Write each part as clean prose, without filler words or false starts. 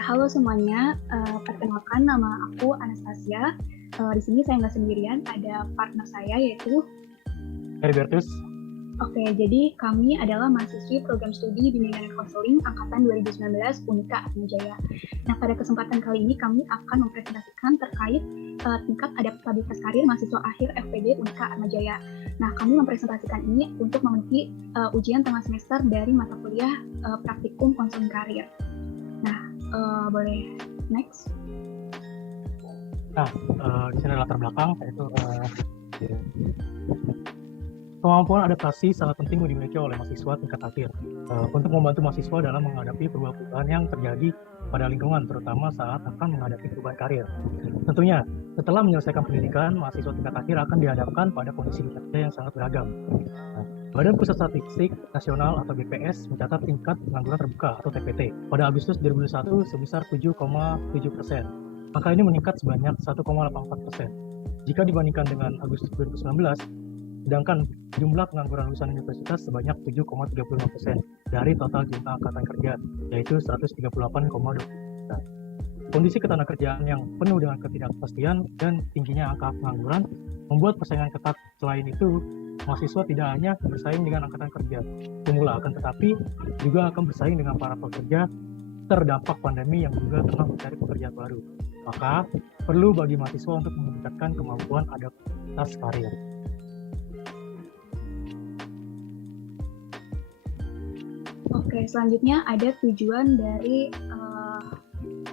halo semuanya. Perkenalkan nama aku Anastasia. Di sini saya nggak sendirian, ada partner saya yaitu. Heribertus. Oke, jadi kami adalah mahasiswi program studi bimbingan dan konseling angkatan 2019 Unika Atmajaya. Nah, pada kesempatan kali ini kami akan mempresentasikan terkait tingkat adaptabilitas karir mahasiswa akhir FPD Unika Atmajaya. Nah, kami mempresentasikan ini untuk memenuhi ujian tengah semester dari mata kuliah praktikum konseling karir. Nah, boleh next. Nah, di sini latar belakang yaitu kemampuan adaptasi sangat penting dimiliki oleh mahasiswa tingkat akhir untuk membantu mahasiswa dalam menghadapi perubahan yang terjadi pada lingkungan, terutama saat akan menghadapi perubahan karir. Tentunya, setelah menyelesaikan pendidikan, mahasiswa tingkat akhir akan dihadapkan pada kondisi kerja yang sangat beragam. Badan Pusat Statistik Nasional atau BPS mencatat tingkat pengangguran terbuka atau TPT pada Agustus 2021 sebesar 7,7%. Angka ini meningkat sebanyak 1,84%. Jika dibandingkan dengan Agustus 2019, sedangkan jumlah pengangguran lulusan universitas sebanyak 7,35% dari total jumlah angkatan kerja, yaitu 138,2 juta. Kondisi ketenagakerjaan yang penuh dengan ketidakpastian dan tingginya angka pengangguran membuat persaingan ketat. Selain itu, mahasiswa tidak hanya bersaing dengan angkatan kerja pemula, akan tetapi juga akan bersaing dengan para pekerja terdampak pandemi yang juga tengah mencari pekerjaan baru. Maka, perlu bagi mahasiswa untuk meningkatkan kemampuan adaptasi karir. Oke, selanjutnya ada tujuan dari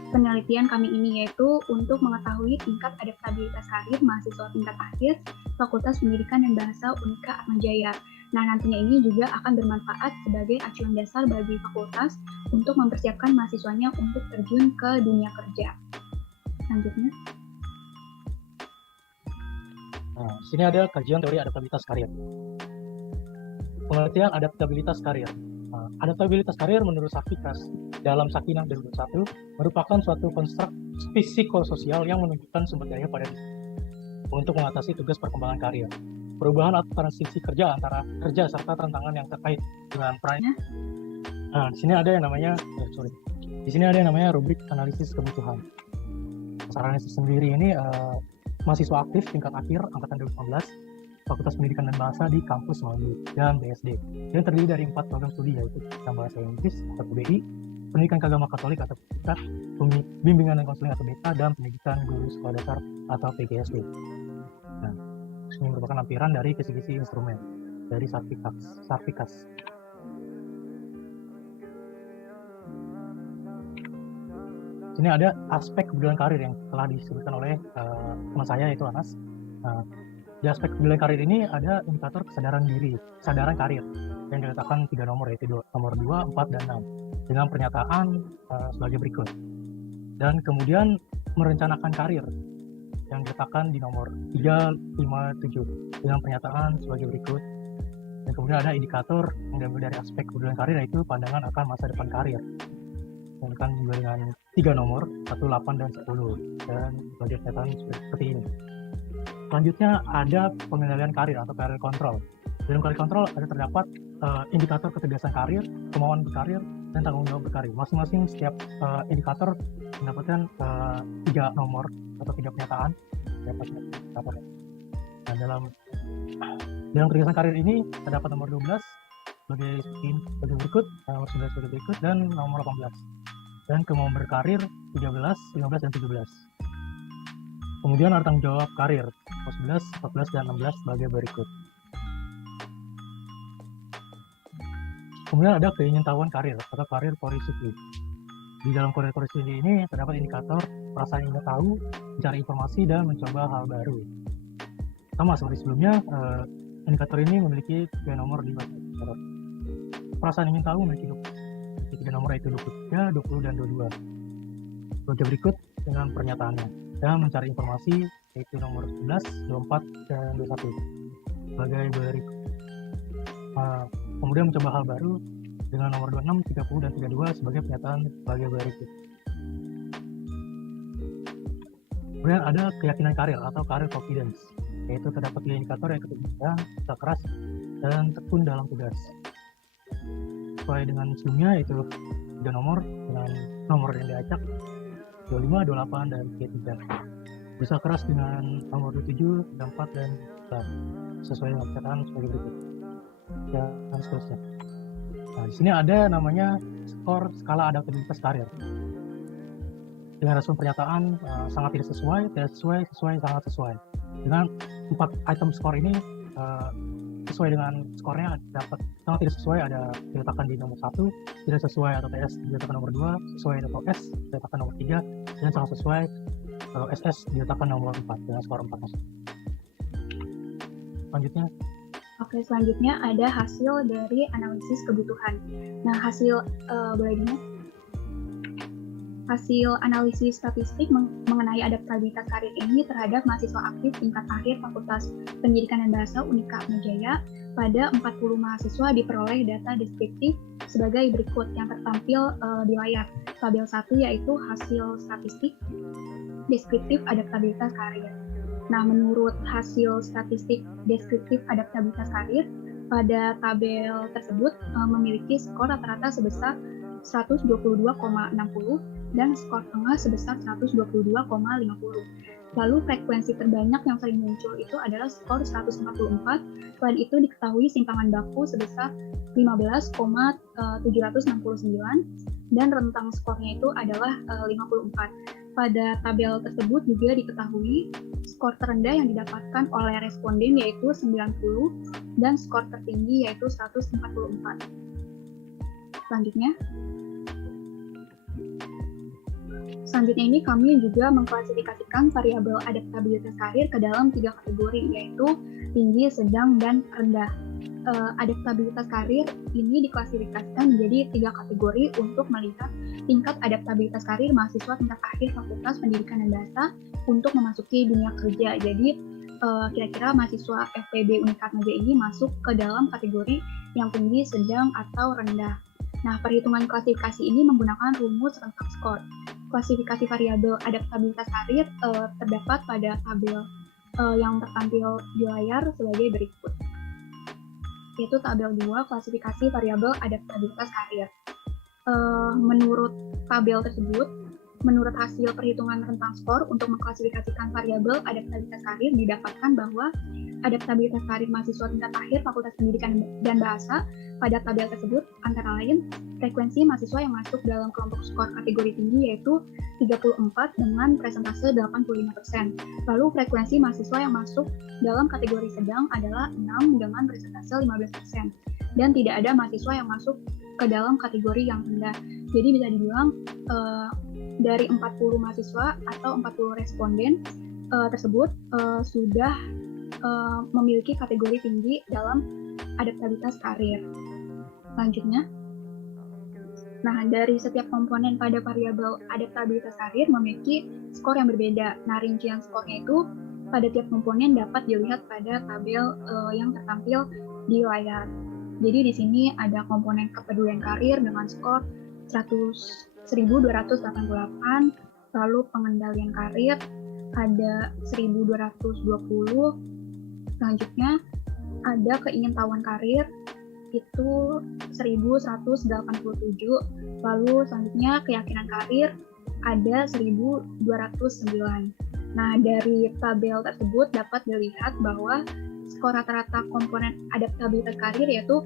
penelitian kami ini, yaitu untuk mengetahui tingkat adaptabilitas karir mahasiswa tingkat akhir Fakultas Pendidikan dan Bahasa Unika Atmajaya. Nah, nantinya ini juga akan bermanfaat sebagai acuan dasar bagi fakultas untuk mempersiapkan mahasiswanya untuk terjun ke dunia kerja. Selanjutnya. Nah, sini ada kajian teori adaptabilitas karir. Pengertian adaptabilitas karir. Adaptabilitas karir menurut Safikas dalam Sakinah 2021 merupakan suatu konstruk psikososial yang menunjukkan sumber daya pada diri untuk mengatasi tugas perkembangan karir, perubahan atau transisi kerja antara kerja serta tantangan yang terkait dengan perannya. Nah, di sini ada yang namanya rubrik analisis kebutuhan. Analisis sendiri ini mahasiswa aktif tingkat akhir angkatan 2015 Fakultas Pendidikan dan Bahasa di kampus Semanggi dan BSD yang terdiri dari 4 program studi, yaitu Bahasa Inggris atau PBI, Pendidikan Keagamaan Katolik atau PKK, Bimbingan dan Konseling atau BK, dan Pendidikan Guru Sekolah Dasar atau PGSD. Nah, ini merupakan lampiran dari kisi-kisi instrumen dari Safikas. Sini ada aspek kebutuhan karir yang telah disebutkan oleh teman saya, yaitu Anas. Di aspek kebutuhan karir ini ada indikator kesadaran karir yang diletakkan 3 nomor, yaitu nomor 2, 4, dan 6 dengan pernyataan sebagai berikut. Dan kemudian merencanakan karir yang diletakkan di nomor 3, 5, 7 dengan pernyataan sebagai berikut. Dan kemudian ada indikator yang diambil dari aspek kebutuhan karir, yaitu pandangan akan masa depan karir yang akan juga dengan 3 nomor 1, 8, dan 10 dan sebagai pernyataan seperti ini. Selanjutnya ada pengendalian karir atau career control. Dalam career control ada terdapat indikator ketegasan karir, kemauan berkarir, dan tanggung jawab berkarir. Masing-masing setiap indikator mendapatkan 3 nomor atau 3 pernyataan. Nah, dalam ketegasan karir ini terdapat nomor 12 sebagai berikut, nomor 19 sebagai berikut, dan nomor 18. Dan kemauan berkarir 13, 15, dan 17. Kemudian ada tanggung jawab karir 11, 14, dan 16 sebagai berikut. Kemudian ada keingintahuan karir atau karir curiosity. Di dalam karir curiosity ini terdapat indikator perasaan ingin tahu, mencari informasi, dan mencoba hal baru. Sama seperti sebelumnya, indikator ini memiliki 3 nomor di bawah. Perasaan ingin tahu memiliki 3 nomor, yaitu 23, 20, dan 22. Sebagai berikut dengan pernyataannya. Dan mencari informasi yaitu nomor 11, 24, dan 21 sebagai berikut. Kemudian mencoba hal baru dengan nomor 26, 30, dan 32 sebagai pernyataan sebagai berikut. Kemudian ada keyakinan karir atau career confidence, yaitu terdapat indikator yang ketiga, usaha keras, dan tekun dalam tugas. sesuai dengan SIM-nya itu 3 nomor dengan nomor yang diacak 25, 28, dan 33. Bisa keras dengan nomor 27, 34, dan 9 sesuai dengan catatan sebagai berikut. Dan seterusnya. Nah, di sini ada namanya skor skala adaptabilitas karir. Dengan respon pernyataan sangat tidak sesuai, tidak sesuai, sesuai, sangat sesuai. Dengan 4 item skor ini sesuai dengan skornya dapat sangat tidak sesuai ada diletakkan di nomor 1, tidak sesuai atau TS diletakkan nomor 2, sesuai atau S diletakkan nomor 3, dan sangat sesuai atau SS diletakkan nomor 4 dengan skor 4. Selanjutnya. Oke, selanjutnya ada hasil dari analisis kebutuhan. Nah, hasil analisis statistik mengenai adaptabilitas karir ini terhadap mahasiswa aktif tingkat akhir Fakultas Pendidikan dan Bahasa Unika Atmajaya pada 40 mahasiswa diperoleh data deskriptif sebagai berikut yang tertampil di layar. Tabel 1 yaitu hasil statistik deskriptif adaptabilitas karir. Nah, menurut hasil statistik deskriptif adaptabilitas karir, pada tabel tersebut memiliki skor rata-rata sebesar 122,60 dan skor tengah sebesar 122,50. Lalu frekuensi terbanyak yang sering muncul itu adalah skor 144, selain itu diketahui simpangan baku sebesar 15,769 dan rentang skornya itu adalah 54. Pada tabel tersebut juga diketahui skor terendah yang didapatkan oleh responden yaitu 90 dan skor tertinggi yaitu 144. Selanjutnya ini kami juga mengklasifikasikan variabel adaptabilitas karir ke dalam 3 kategori yaitu tinggi, sedang, dan rendah. Adaptabilitas karir ini diklasifikasikan menjadi 3 kategori untuk melihat tingkat adaptabilitas karir mahasiswa tingkat akhir Fakultas Pendidikan dan Bahasa untuk memasuki dunia kerja. Jadi kira-kira mahasiswa FPB Unika Atmajaya ini masuk ke dalam kategori yang tinggi, sedang, atau rendah. Nah, perhitungan klasifikasi ini menggunakan rumus rentang skor. Klasifikasi variabel adaptabilitas karir terdapat pada tabel yang tertampil di layar sebagai berikut. Yaitu tabel 2, klasifikasi variabel adaptabilitas karir. Menurut tabel tersebut, menurut hasil perhitungan rentang skor untuk mengklasifikasikan variabel adaptabilitas karir didapatkan bahwa adaptabilitas karir mahasiswa tingkat akhir Fakultas Pendidikan dan Bahasa pada tabel tersebut antara lain frekuensi mahasiswa yang masuk dalam kelompok skor kategori tinggi yaitu 34 dengan presentase 85%. Lalu frekuensi mahasiswa yang masuk dalam kategori sedang adalah 6 dengan presentase 15%. Dan tidak ada mahasiswa yang masuk ke dalam kategori yang rendah. Jadi bisa dibilang dari 40 mahasiswa atau 40 responden tersebut sudah memiliki kategori tinggi dalam adaptabilitas karir. Selanjutnya, nah dari setiap komponen pada variabel adaptabilitas karir memiliki skor yang berbeda. Nah, rincian skornya itu pada tiap komponen dapat dilihat pada tabel yang tertampil di layar. Jadi di sini ada komponen kepedulian karir dengan skor 1.288, lalu pengendalian karir ada 1.220. Selanjutnya ada keingintahuan karir itu 1.187. Lalu selanjutnya keyakinan karir ada 1.209. Nah, dari tabel tersebut dapat dilihat bahwa skor rata-rata komponen adaptabilitas karir yaitu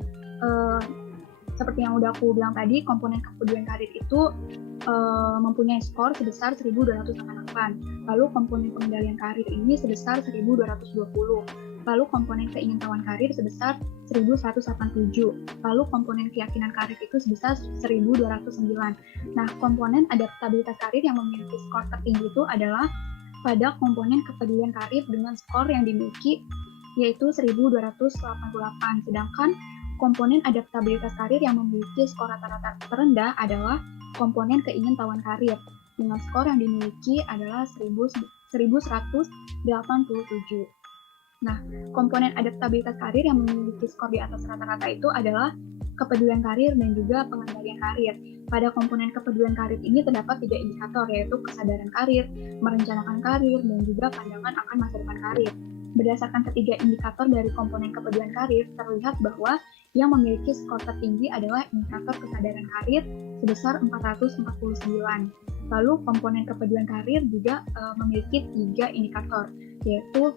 seperti yang udah aku bilang tadi, komponen kepedulian karir itu mempunyai skor sebesar 1.288. Lalu komponen pengendalian karir ini sebesar 1.220. Lalu komponen keingintahuan karir sebesar 1.187. Lalu komponen keyakinan karir itu sebesar 1.209. Nah, komponen adaptabilitas karir yang memiliki skor tertinggi itu adalah pada komponen kepedulian karir dengan skor yang dimiliki yaitu 1.288. Sedangkan komponen adaptabilitas karir yang memiliki skor rata-rata terendah adalah komponen keingintahuan karir dengan skor yang dimiliki adalah 1.187. Nah, komponen adaptabilitas karir yang memiliki skor di atas rata-rata itu adalah kepedulian karir dan juga pengendalian karir. Pada komponen kepedulian karir ini terdapat 3 indikator yaitu kesadaran karir, merencanakan karir, dan juga pandangan akan masa depan karir. Berdasarkan ketiga indikator dari komponen kepedulian karir, terlihat bahwa yang memiliki skor tertinggi adalah indikator kesadaran karir sebesar 449. Lalu komponen kepedulian karir juga memiliki 3 indikator, yaitu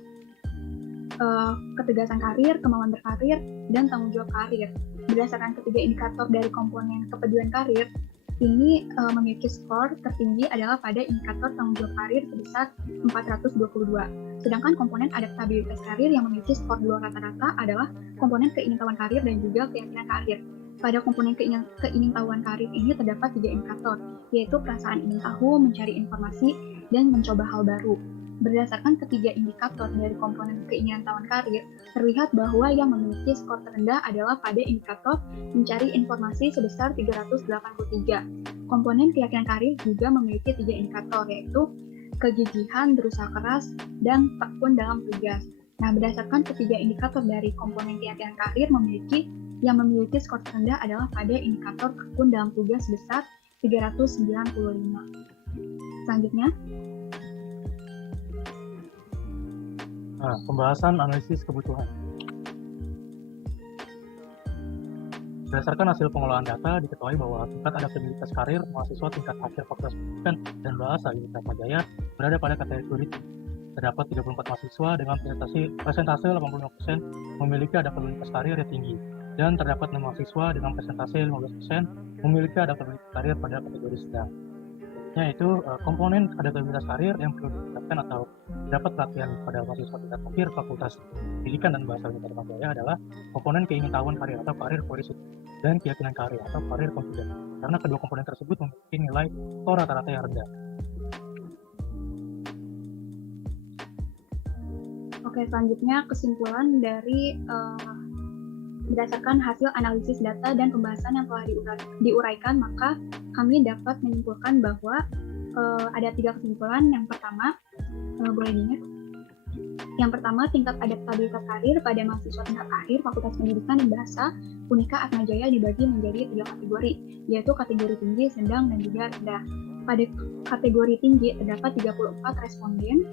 ketegasan karir, kemauan berkarir, dan tanggung jawab karir. Berdasarkan ketiga indikator dari komponen kepedulian karir, ini memiliki skor tertinggi adalah pada indikator tanggung jawab karir sebesar 422. Sedangkan komponen adaptabilitas karir yang memiliki skor di luar rata-rata adalah komponen keingintahuan karir dan juga keyakinan karir. Pada komponen keingintahuan karir ini terdapat 3 indikator, yaitu perasaan ingin tahu, mencari informasi, dan mencoba hal baru. Berdasarkan ketiga indikator dari komponen keingintahuan karir, terlihat bahwa yang memiliki skor terendah adalah pada indikator mencari informasi sebesar 383. Komponen keyakinan karir juga memiliki 3 indikator, yaitu kegigihan, berusaha keras, dan tekun dalam tugas. Nah, berdasarkan ketiga indikator dari komponen keyakinan karir yang memiliki skor terendah adalah pada indikator tekun dalam tugas sebesar 395. Selanjutnya, pembahasan analisis kebutuhan. Berdasarkan hasil pengolahan data, diketahui bahwa tingkat adaptabilitas karir mahasiswa tingkat akhir Fakultas Pendidikan dan Bahasa UNIKA Atma Jaya berada pada kategori terdapat 34 mahasiswa dengan presentase 85% memiliki adaptabilitas karir yang tinggi, dan terdapat 6 mahasiswa dengan presentase 15% memiliki adaptabilitas karir pada kategori sedang. Yaitu komponen adaptabilitas karir yang perlu ditingkatkan atau dapat pelatihan pada mahasiswa tingkat akhir Fakultas Pendidikan dan Bahasa UNIKA Atma Jaya adalah komponen keingintahuan karir atau karir curiosity dan keyakinan karir atau karir confidence, karena kedua komponen tersebut memiliki nilai skor rata-rata yang rendah. Oke, selanjutnya kesimpulan dari berdasarkan hasil analisis data dan pembahasan yang telah diuraikan, maka kami dapat menyimpulkan bahwa ada 3 kesimpulan. Yang pertama, boleh diingat. Yang pertama, tingkat adaptabilitas karir pada mahasiswa tingkat akhir Fakultas Pendidikan dan Bahasa UNIKA Atma Jaya dibagi menjadi 3 kategori, yaitu kategori tinggi, sedang, dan juga rendah. Pada kategori tinggi terdapat 34 responden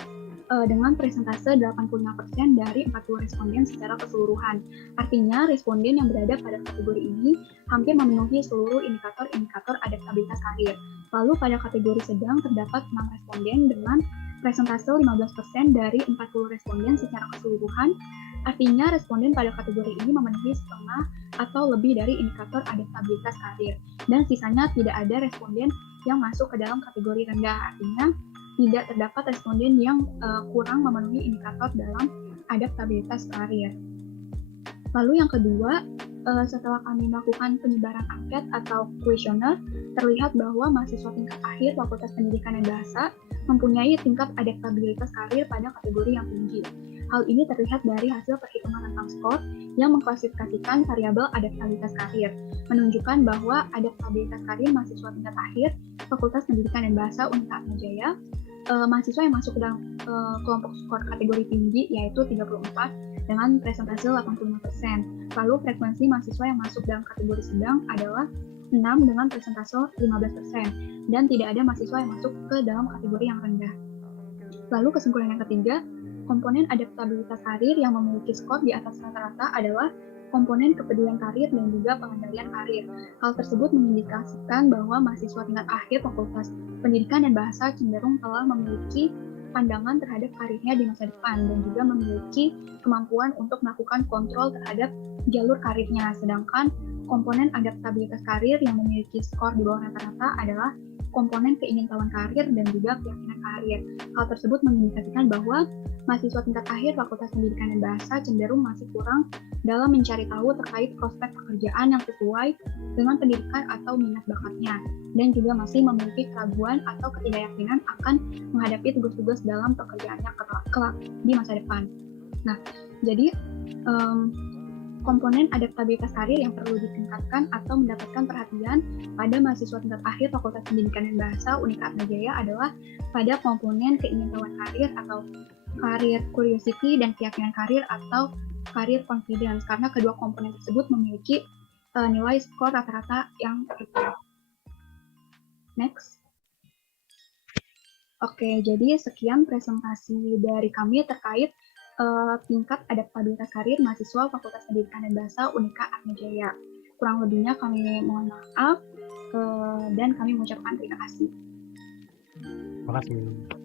dengan presentase 85% dari 40 responden secara keseluruhan. Artinya, responden yang berada pada kategori ini hampir memenuhi seluruh indikator-indikator adaptabilitas karir. Lalu pada kategori sedang terdapat 6 responden dengan presentase 15% dari 40 responden secara keseluruhan. Artinya, responden pada kategori ini memenuhi setengah atau lebih dari indikator adaptabilitas karir. Dan sisanya tidak ada responden yang masuk ke dalam kategori rendah. Artinya, tidak terdapat responden yang kurang memenuhi indikator dalam adaptabilitas karir. Lalu yang kedua, setelah kami melakukan penyebaran angket atau kuesioner, terlihat bahwa mahasiswa tingkat akhir Fakultas Pendidikan dan Bahasa mempunyai tingkat adaptabilitas karir pada kategori yang tinggi. Hal ini terlihat dari hasil perhitungan rentang skor yang mengklasifikasikan variabel adaptabilitas karir, menunjukkan bahwa adaptabilitas karir mahasiswa tingkat akhir Fakultas Pendidikan dan Bahasa UNIKA Atma Jaya, mahasiswa yang masuk ke dalam kelompok skor kategori tinggi yaitu 34 dengan presentase 85%. Lalu frekuensi mahasiswa yang masuk dalam kategori sedang adalah 6 dengan presentase 15%, dan tidak ada mahasiswa yang masuk ke dalam kategori yang rendah. Lalu kesimpulan yang ketiga, komponen adaptabilitas karir yang memiliki skor di atas rata-rata adalah komponen kepedulian karir dan juga pengendalian karir. Hal tersebut mengindikasikan bahwa mahasiswa tingkat akhir Fakultas Pendidikan dan Bahasa cenderung telah memiliki pandangan terhadap karirnya di masa depan dan juga memiliki kemampuan untuk melakukan kontrol terhadap jalur karirnya. Sedangkan komponen adaptabilitas karir yang memiliki skor di bawah rata-rata adalah komponen keingintahuan karir dan juga keyakinan karir. Hal tersebut mengindikasikan bahwa mahasiswa tingkat akhir Fakultas Pendidikan dan Bahasa cenderung masih kurang dalam mencari tahu terkait prospek pekerjaan yang sesuai dengan pendidikan atau minat bakatnya, dan juga masih memiliki keraguan atau ketidakyakinan akan menghadapi tugas-tugas dalam pekerjaannya kelak di masa depan. Nah, jadi komponen adaptabilitas karir yang perlu ditingkatkan atau mendapatkan perhatian pada mahasiswa tingkat akhir Fakultas Pendidikan dan Bahasa UNIKA Atma Jaya adalah pada komponen keingintahuan karir atau karir curiosity dan keyakinan karir atau karir confidence, karena kedua komponen tersebut memiliki nilai skor rata-rata yang rendah. Next. Oke, jadi sekian presentasi dari kami terkait tingkat adaptabilitas karir mahasiswa Fakultas Pendidikan dan Bahasa Unika Atmajaya. Kurang lebihnya kami mohon maaf dan kami mengucapkan terima kasih. Terima kasih.